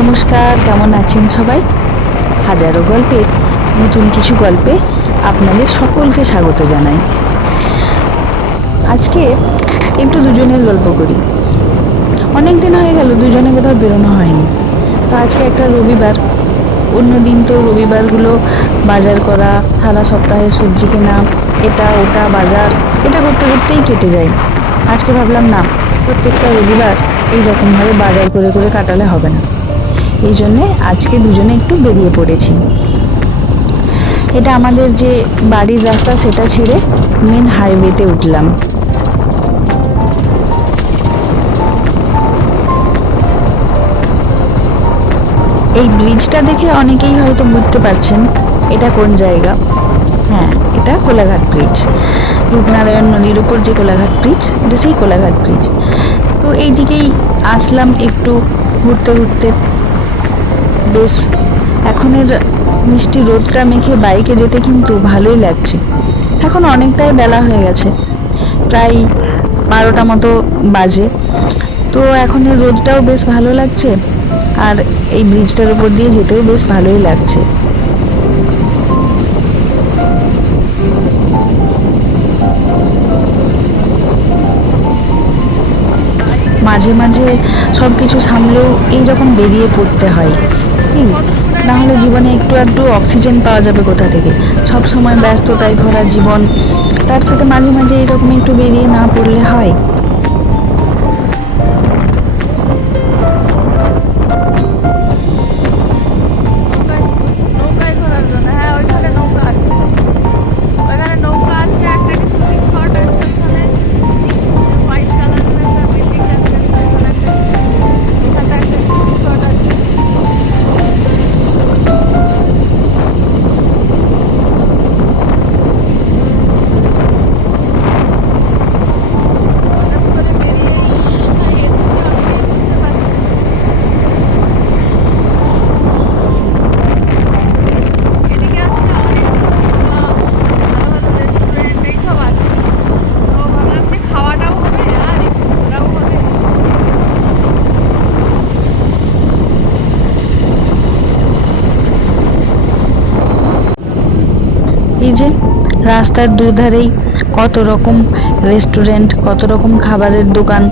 নমস্কার, কেমন আছেন সবাই? হাজারো গল্পের নতুন কিছু গল্পে আপনাদের সকলকে স্বাগত জানাই। আজকে একটু দুজনের গল্প করি। অনেক দিন হয়ে গেল দুজনে কোথাও বেরোনো হয়নি। তো আজকে একটা রবিবার, অন্যদিন তো রবিবারগুলো বাজার করা, সারা সপ্তাহে সবজি কেনা, এটা ওটা বাজার, এটা করতে করতেই কেটে যায়। আজকে ভাবলাম না, প্রত্যেকটা রবিবার এইরকমভাবে বাজার করে করে কাটালে হবে না। এই জন্যে আজকে দুজনে একটু বেরিয়ে পড়েছি। এটা আমাদের যে বাড়ির রাস্তা সেটা ছেড়ে মেন হাইওয়েতে উঠলাম। এই ব্রিজটা দেখে অনেকেই হয়তো বুঝতে পারছেন এটা কোন জায়গা। হ্যাঁ, এটা কোলাঘাট ব্রিজ। রূপনারায়ণ নদীর উপর যে কোলাঘাট ব্রিজ, এটা সেই কোলাঘাট ব্রিজ। তো এই দিকেই আসলাম একটু ঘুরতে ঘুরতে। বেশ, এখনের মিষ্টি রোদটা মেখে বাইকে যেতে কিন্তু ভালোই লাগছে। এখন অনেকটাই বেলা হয়ে গেছে, প্রায় 12টা মতো বাজে। তো এখনের রোদটাও বেশ ভালো লাগছে, আর এই ব্রিজটার উপর দিয়ে যেতেও বেশ ভালোই লাগছে। মাঝে মাঝে সব কিছু সামলেও এইরকম বেরিয়ে পড়তে হয়, কি না হলে জীবনে একটু একটু অক্সিজেন পাওয়া যাবে কোথা থেকে? সব সময় ব্যস্ততায় ভরা জীবন, তার সাথে মাঝে মাঝে এইরকম একটু বেরিয়ে না পড়লে হয়? এই যে রাস্তার দুধারেই কত রকম রেস্টুরেন্ট, কত রকম খাবারের দোকান।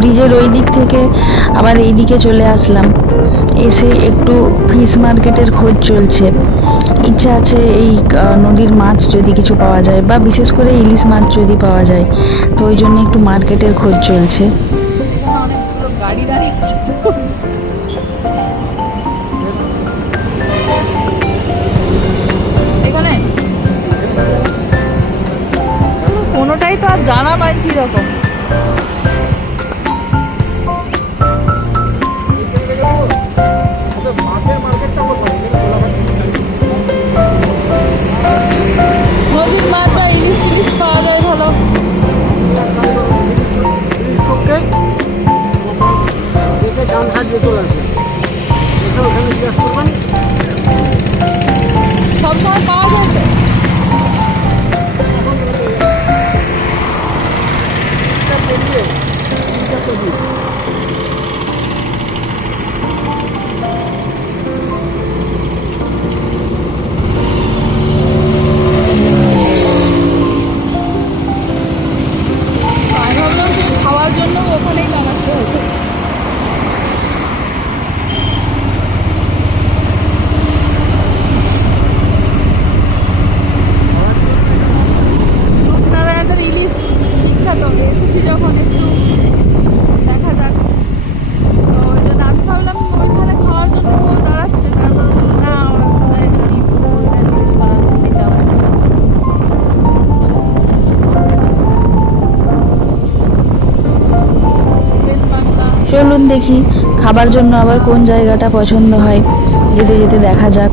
ব্রিজের ওই দিক থেকে আবার এই দিকে চলে আসলাম। এসে একটু ফিশ মার্কেটের খোঁজ চলছে। ইচ্ছা আছে এই নদীর মাছ যদি কিছু পাওয়া যায়, বা বিশেষ করে ইলিশ মাছ যদি পাওয়া যায়, তো ওই জন্য একটু মার্কেটের খোঁজ চলছে। অনেকগুলো গাড়ি দাঁড়িয়ে আছে। এখানে কোনোটাই তো আর জানা নয় কিরকম। নদীর মাছ বা ইলিশ টিলিশ পাওয়া যায় ভালো। সবসময় পাওয়া যায় তো। দেখি খাবার জন্য আবার কোন জায়গাটা পছন্দ হয়, যেতে যেতে দেখা যাক।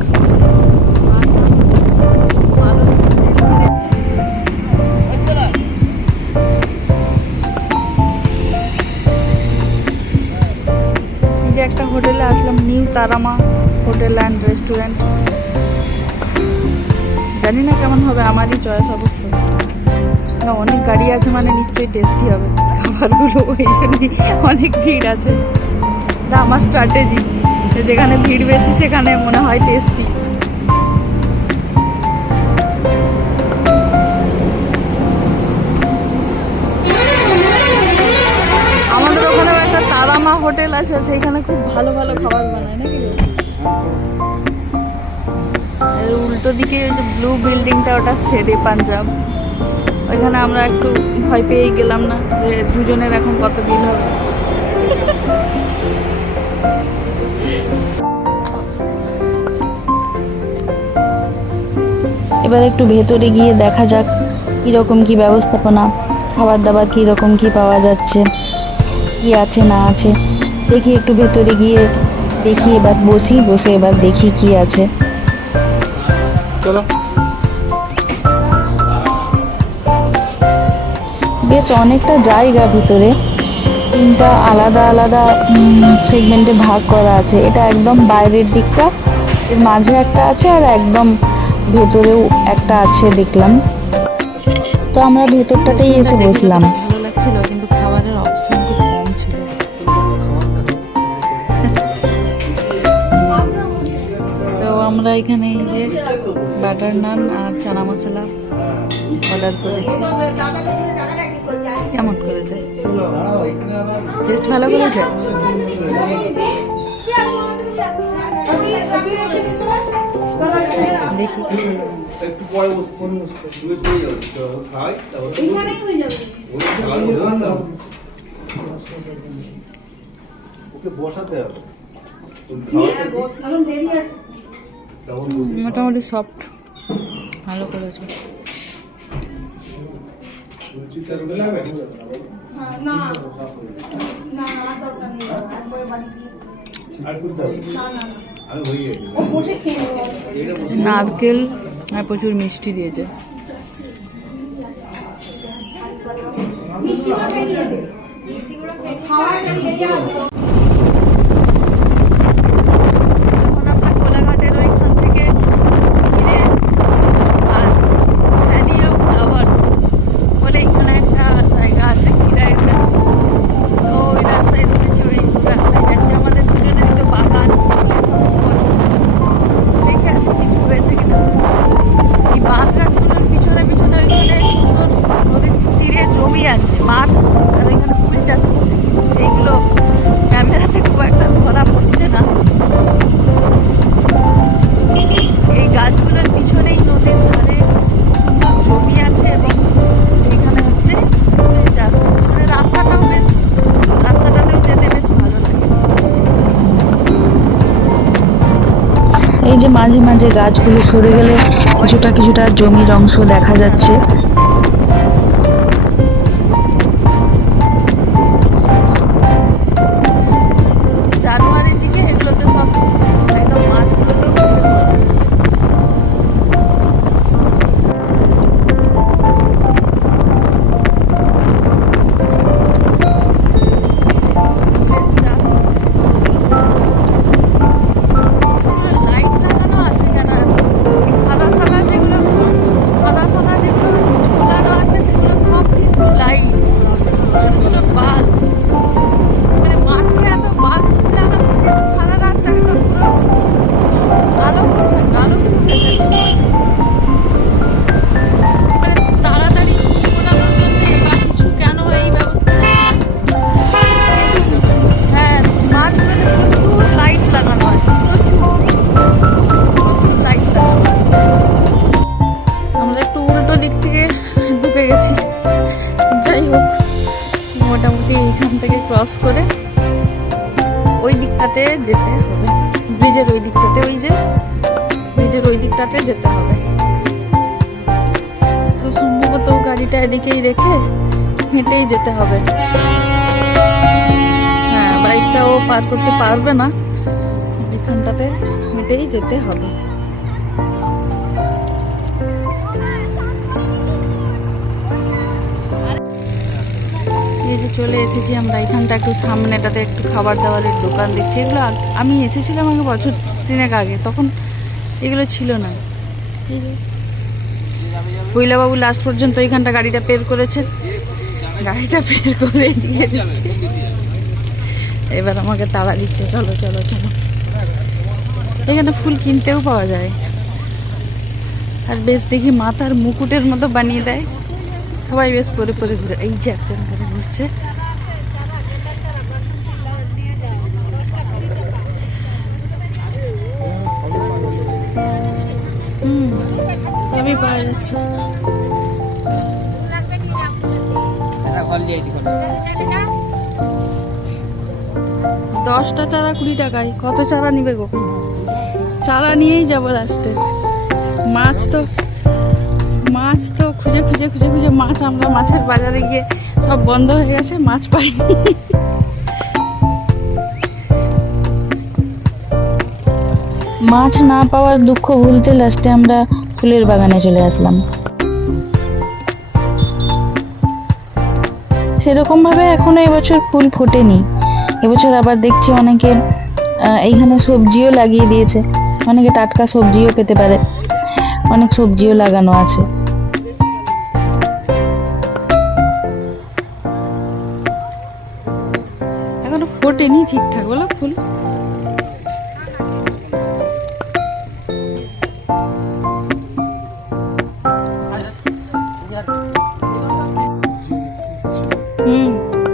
এই যে একটা হোটেলে আসলাম, new Tarama hotel and restaurant. জানি না কেমন হবে, আমারই চয়েস অবশ্য। না, অনেক গাড়ি আছে মানে নিশ্চয়ই টেস্টি হবে খাবারগুলো, ওই জন্যই অনেক ভিড় আছে। এটা আমার স্ট্র্যাটেজি, যেখানে ভিড় বেশি সেখানে মনে হয় টেস্টি। আমাদের ওখানেও একটা তারামা হোটেল আছে, সেইখানে খুব ভালো ভালো খাবার বানায় নাকি গো? আর উল্টো দিকে ওই যে ব্লু বিল্ডিংটা, ওটা শেরে পাঞ্জাব। ওইখানে আমরা একটু ভয় পেয়েই গেলাম না যে দুজনের এখন কত বিল হবে। এবার একটু ভেতরে গিয়ে দেখা যাক কিরকম কি ব্যবস্থাপনা, খাবার দাবার কিরকম কি পাওয়া যাচ্ছে, কি আছে না আছে। দেখি একটু ভেতরে গিয়ে দেখি, এবার বসে এবার দেখি কি আছে। বেশ অনেকটা জায়গা ভিতরে, তিনটা আলাদা আলাদা সেগমেন্টে ভাগ করা আছে। এটা একদম বাইরের দিকটা, এর মাঝে একটা আছে আর একদম ভেতরেও একটা আছে দেখলাম। তো আমরা ভেতরটাতেই এসে বসলাম। ভালো লাগছিল, কিন্তু খাবারের অপশন খুব কম ছিল। তো আমরা এখানে এই যে বাটার নান আর চানা মশলা অর্ডার করেছি। কেমন করেছে? টেস্ট ভালো করেছে? দেখি। একটু পরে তুমি চলে যাবে খাই তারপরে এখানেই হয়ে যাবে ওকে বসাতে হবে। মোটামুটি সফট, ভালো করেছে। নারকেল আর প্রচুর মিষ্টি দিয়েছে। এখন আমরা কোলাঘাটের ওইখান থেকে ঘুরে আর ভ্যালি অফ ফ্লাওয়ার্স বলে এখানে একটা জায়গা আছে, ঘিরা একটা। তো ওই রাস্তায় ঢুকেছি, ওই রাস্তায় যাচ্ছি। আমাদের দুজনের তো বাগান, দেখে আছে কিছু হয়েছে কিনা। এই বাঁশ গাছগুলোর পিছনে পিছনে ওইখানে সুন্দর নদীর তীরে জমি আছে, মাঠ, আর ওইখানে ফুল চাষ হচ্ছে। এইগুলো ক্যামেরাতে খুব একটা ধরা পড়ছে না। এই গাছগুলোর পিছনেই নদীর ধারে সুন্দর জমি আছে এবং এখানে হচ্ছে ফুল চাষ। মানে রাস্তাটাতেও যেতে বেশ ভালো লাগে। এই যে মাঝে মাঝে গাছগুলো সরে গেলে কিছুটা কিছুটা জমির অংশ দেখা যাচ্ছে। জানুয়ারির দিকে এগুলোতে সব একদম মাঠগুলোতেও ফুল ধরে। লাইট লাগানো আছে কেন? সাদা সাদা যেগুলো ঝুলানো আছে সেগুলো সব কিন্তু লাইট, ছোট ছোট বাল্ব। মানে মাঠে এত বাল্ব লাগানো, সারা রাত একদম পুরো আলো ফুটে থাকে। মানে তাড়াতাড়ি ঘুমানোর জন্য বা কিছু কেন এই ব্যবস্থা জানি না। হ্যাঁ, মাঠগুলোতে প্রচুর লাইট লাগানো আছে, প্রচুর লাইট লাগানো আছে। আমরা একটু উল্টো দিক থেকে ঢুকে গেছি। যাই হোক, মোটামুটি এইখান থেকে ক্রস করে ওই দিকটাতে যেতে হবে, ব্রিজের ওই দিকটাতে, ওই যে ব্রিজের ওই দিকটাতে যেতে হবে। তো সম্ভবত গাড়িটা এদিকেই রেখে হেঁটেই যেতে হবে। হ্যাঁ, সাইডটাও পার করতে পারবে না, এখানটাতে হেঁটেই যেতে হবে। এই যে চলে এসেছি আমরা এখানটা, একটু সামনেটাতে একটু খাবার দাবারের দোকান দেখছি। এগুলো আমি এসেছিলাম আগে বছর 3 আগে, তখন এগুলো ছিল না। এই যে কৈলাবাবু লাস্ট পর্যন্ত এইখানটা গাড়িটা বের করেছে, গাড়িটা বের করে দিয়ে এবার আমাকে তাড়া দিচ্ছে, চলো চলো চলো। এখানে ফুল কিনতেও পাওয়া যায়, আর বেশ দেখি মাথার মুকুটের মতো বানিয়ে দেয়, সবাই বেশ পরে পরে ঘুরে। এই যে একজন করে ঘুরছে। সবই পাওয়া যাচ্ছে। 10টা চারা 20 টাকায়, কত চারা নিবে গো? চারা নিয়েই যাবো লাস্টে। মাছ তো খুঁজে খুঁজে খুঁজে খুঁজে মাছ, আমরা মাছের বাজারে গিয়ে সব বন্ধ হয়ে গেছে, মাছ পাইনি। মাছ না পাওয়ার দুঃখ ভুলতে লাস্টে আমরা ফুলের বাগানে চলে আসলাম। সেরকম ভাবে এখনো এবছর ফুল ফোটেনি। এবছর আবার দেখছি অনেকে এইখানে সবজিও লাগিয়ে দিয়েছে, অনেকে টাটকা সবজিও পেতে পারে, অনেক সবজিও লাগানো আছে। এখনো ফোটেনি ঠিকঠাক, বলো ফুল।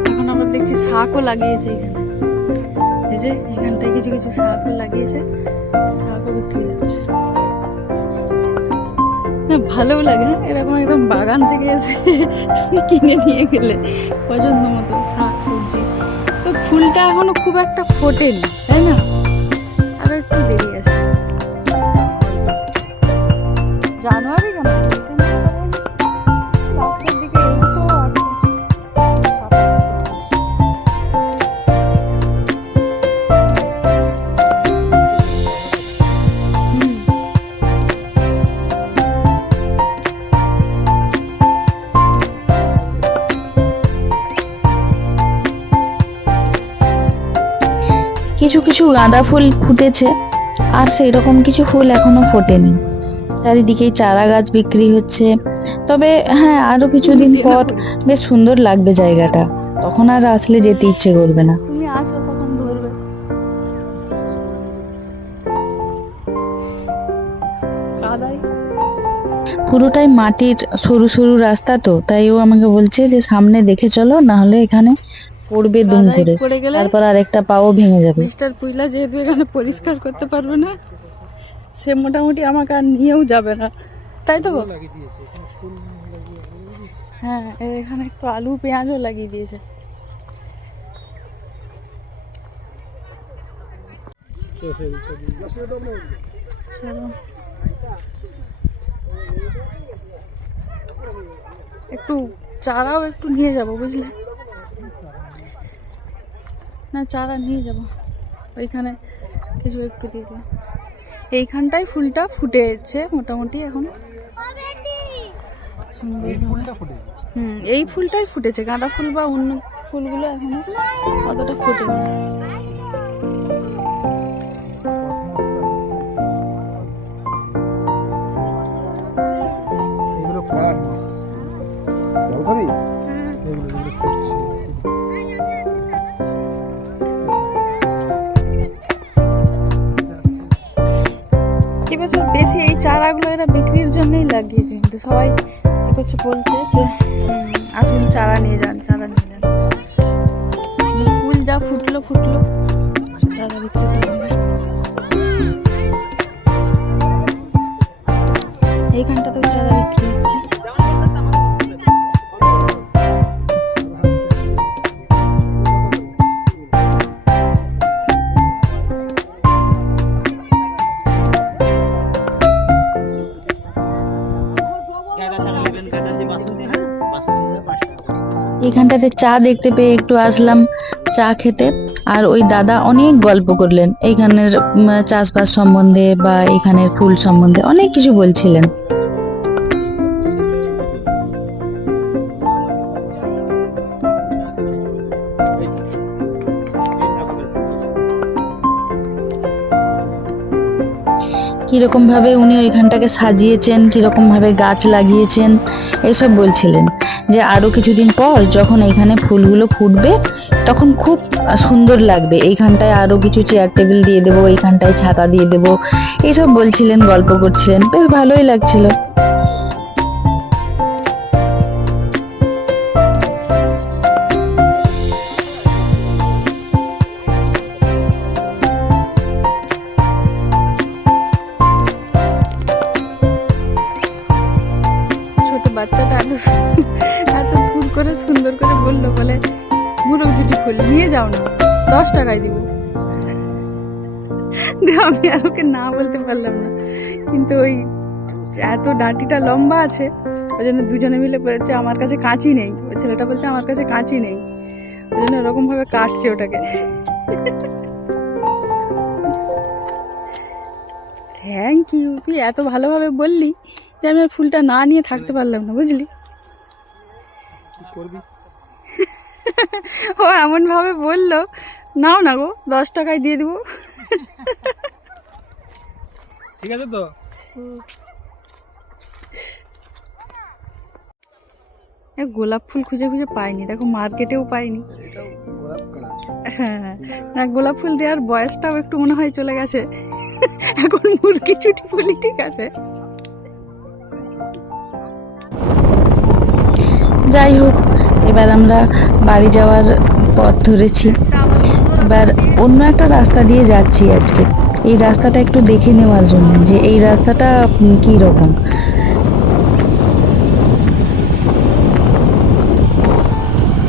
এখন আবার দেখছি শাকও লাগিয়েছে এখানে। এই যে এখানটায় কিছু কিছু শাকও লাগিয়েছে, শাকও বিক্রি হচ্ছে। ভালোও লাগে না এরকম একদম বাগান থেকে এসে তুমি কিনে নিয়ে গেলে পছন্দ মতো শাক সবজি। তো ফুলটা এখনো খুব একটা ফোটেনি, তাই না? আরো একটু দেরি আছে। জানুয়ারি কেন, লাস্টের দিকে এই তো আছে। কিছু কিছু গাঁদা ফুল ফুটেছে, আর সেই রকম কিছু ফুল এখনো ফোটেনি। চারিদিকেই চারা গাছ বিক্রি হচ্ছে। তবে হ্যাঁ, আরো কিছুদিন পর বেশ সুন্দর লাগবে জায়গাটা, তখন আর আসলে যেতে ইচ্ছে করবে না। তুমি আসো তখন ধরবে। কাদাই পুরোটাই মাটির সরু সরু রাস্তা, তো তাই ও আমাকে বলছে যে সামনে দেখে চলো, না হলে এখানে পড়বে দুম করে, পড়ে গেলে তারপর আরেকটা পাও ভেঙে যাবে। মিস্টার পুইলা যেহেতু এখানে পরিষ্কার করতে পারবে না, সে মোটামুটি আমাকে আর নিয়েও যাবে না, তাই তো গো? হ্যাঁ, এখানে একটু আলু পেঁয়াজও লাগিয়ে দিয়েছে। একটু চারাও একটু নিয়ে যাব, বুঝলে? না, চারা নিয়ে যাব, ওইখানে কিছু একটু দিয়ে দিলাম। এইখানটায় ফুলটা ফুটেছে মোটামুটি এখন সুন্দর। এই ফুলটাই ফুটেছে, গাঁদা ফুল বা অন্য ফুলগুলো এখনো অতটা ফোটেনি। এবছর বেশি এই চারাগুলো এরা বিক্রির জন্যই লাগিয়েছে, কিন্তু সবাই কিছু বলছে যে আসুন চারা নিয়ে যান, চারা নিয়ে যান। ফুল যা ফুটলো চারা বিক্রি করবে। এইখানটাতেও চারা বিক্রি হচ্ছে। এখানটাতে চা দেখতে পেয়ে একটু আসলাম চা খেতে। আর ওই দাদা অনেক গল্প করলেন এইখানের চাষবাস সম্বন্ধে বা এখানের ফুল সম্বন্ধে অনেক কিছু বলছিলেন। কিরকম ভাবে উনি ওইখানটাকে সাজিয়েছেন, কিরকম ভাবে গাছ লাগিয়েছেন এসব বলছিলেন। যে আরো কিছুদিন পর যখন এখানে ফুলগুলো ফুটবে তখন খুব সুন্দর লাগবে, এইখানটায় আরো কিছু চেয়ার টেবিল দিয়ে দেবো, এইখানটায় ছাতা দিয়ে দেবো, এইসব বলছিলেন, গল্প করছিলেন, বেশ ভালোই লাগছিল। ছোট বাচ্চাটা এত সুন্দর করে বললো, বলে মুরগ দুটি ফুল নিয়ে যাও না, 10 টাকায় দিব। আমি আর ওকে না বলতে পারলাম না, কিন্তু ওই এত ডাঁটিটা লম্বা আছে ওই জন্য দুজনে মিলে বলেছে আমার কাছে কাঁচি নেই, ওই ছেলেটা বলছে আমার কাছে কাঁচি নেই, ওই জন্য এরকম ভাবে কাটছে ওটাকে। থ্যাংক ইউ, তুই এত ভালোভাবে বললি যে আমি আর ফুলটা না নিয়ে থাকতে পারলাম না, বুঝলি। ও এমন ভাবে বললো, নাও না গো 10 টাকায় দিয়ে দেবো। ঠিক আছে তো। গোলাপ ফুল খুঁজে খুঁজে পাইনি, দেখো মার্কেটেও পাইনি। হ্যাঁ, না গোলাপ ফুল দেওয়ার বয়সটাও একটু মনে হয় চলে গেছে, এখন মুরগি চুটি ফুলই ঠিক আছে। যাই হোক, এবার আমরা বাড়ি যাওয়ার পথ ধরেছি। এবার অন্য একটা রাস্তা দিয়ে যাচ্ছি আজকে, এই রাস্তাটা একটু দেখে নেওয়ার জন্য যে এই রাস্তাটা কি রকম।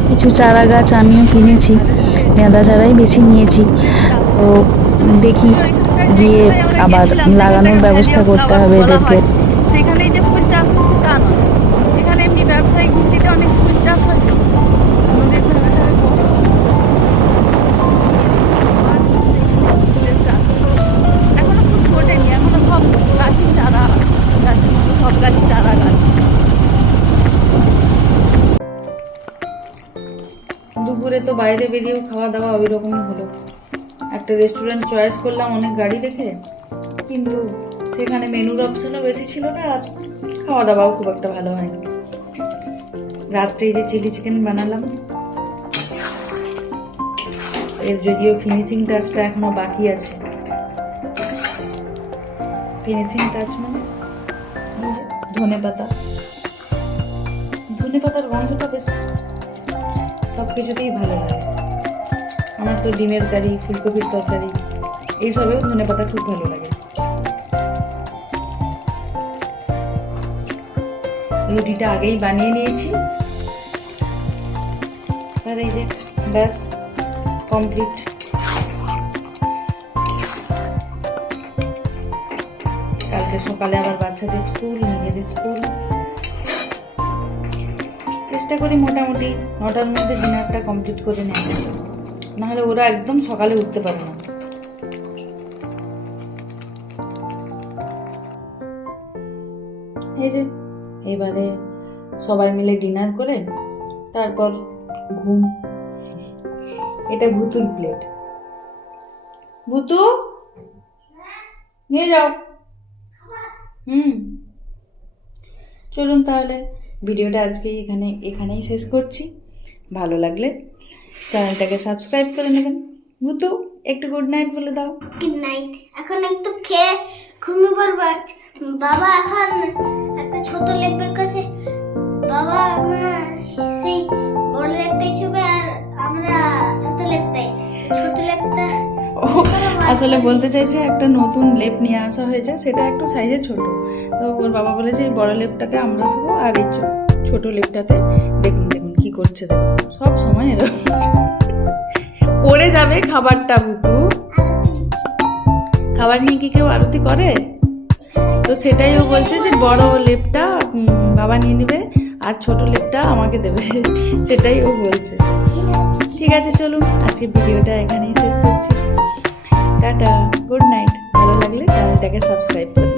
কিছু চারা গাছ আমিও কিনেছি, গাঁদা চারাই বেশি নিয়েছি। তো দেখি গিয়ে আবার লাগানোর ব্যবস্থা করতে হবে এদেরকে। সেখানে যে ফুল চাষ হচ্ছে তা নয়, এখানে এমনি ব্যবসায়িক ভিত্তিতে অনেক ফুল চাষ হয়। নদীর ধারে ধারে ফুলের চাষ এখনো ফুল ফোটেনি, এখনো সব গাছের চারা, গাছের মতো সব গাছের চারা গাছ। দুপুরে তো বাইরে বেরিয়েও খাওয়া দাওয়া ওই রকমই হলো। একটা রেস্টুরেন্ট চয়েস করলাম অনেক গাড়ি দেখে, কিন্তু সেখানে মেনুর অপশনও বেশি ছিল না, আর খাওয়া দাওয়াও খুব একটা ভালো হয়নি। রাত্রে এই যে চিলি চিকেন বানালাম, এর যদিও ফিনিশিং টাচটা এখনো বাকি আছে। ফিনিশিং টাচ মানে ধনে পাতা, ধনে পাতার গন্ধটা বেশ সব কিছুতেই ভালো লাগে। আমার তো ডিমের কারি, ফুলকপির তরকারি এইসবেও ধনে পাতা খুব ভালো লাগে। রুটিটা আগেই বানিয়ে নিয়েছি, আর এই যে ব্যাস কমপ্লিট। কালকে সকালে আবার বাচ্চাদের স্কুল, নিজেদের স্কুল। চেষ্টা করি মোটামুটি 9টার মধ্যে ডিনারটা কমপ্লিট করে নেওয়া, নাহলে ওরা একদম সকালে উঠতে পারে না। এই যে এবারে সবাই মিলে ডিনার করে তারপর ঘুম। এটা ভুতুর প্লেট, ভুতু নিয়ে যাও। চলুন তাহলে ভিডিওটা আজকে এখানেই শেষ করছি। ভালো লাগলে চ্যানেলটাকে সাবস্ক্রাইব করে নেবেন। ভুতু একটু গুড নাইট বলে দাও। Good night. এখন একটু খেয়ে ঘুমিয়ে পড়বো। বাবা এখন একটা ছোট লেপ বের করছে। বাবা আমার সেই বড় লেপটাই ছুবে, আর আমরা ছোট লেপটা আসলে বলতে চাইছে একটা নতুন লেপ নিয়ে আসা হয়েছে, সেটা একটু সাইজে ছোট। তো ওর বাবা বলেছে এই বড় লেপটাতে আমরা শুবো, আর এই ছোট লেপটাতে দেখুন দেখুন কি করছে, দেখুন সব সময় এরকম পড়ে যাবে খাবারটা। ভুতু খাবার নিয়ে কি কেউ আরতি করে? তো সেটাই ও বলছে যে বড় লেপটা বাবা নিয়ে নেবে আর ছোট লেপটা আমাকে দেবে, সেটাই ও বলছে। ঠিক আছে, চলুন আজকে ভিডিওটা এখানেই শেষ করছি। Tata, good night. ভালো লাগলে চ্যানেলটাকে সাবস্ক্রাইব করুন।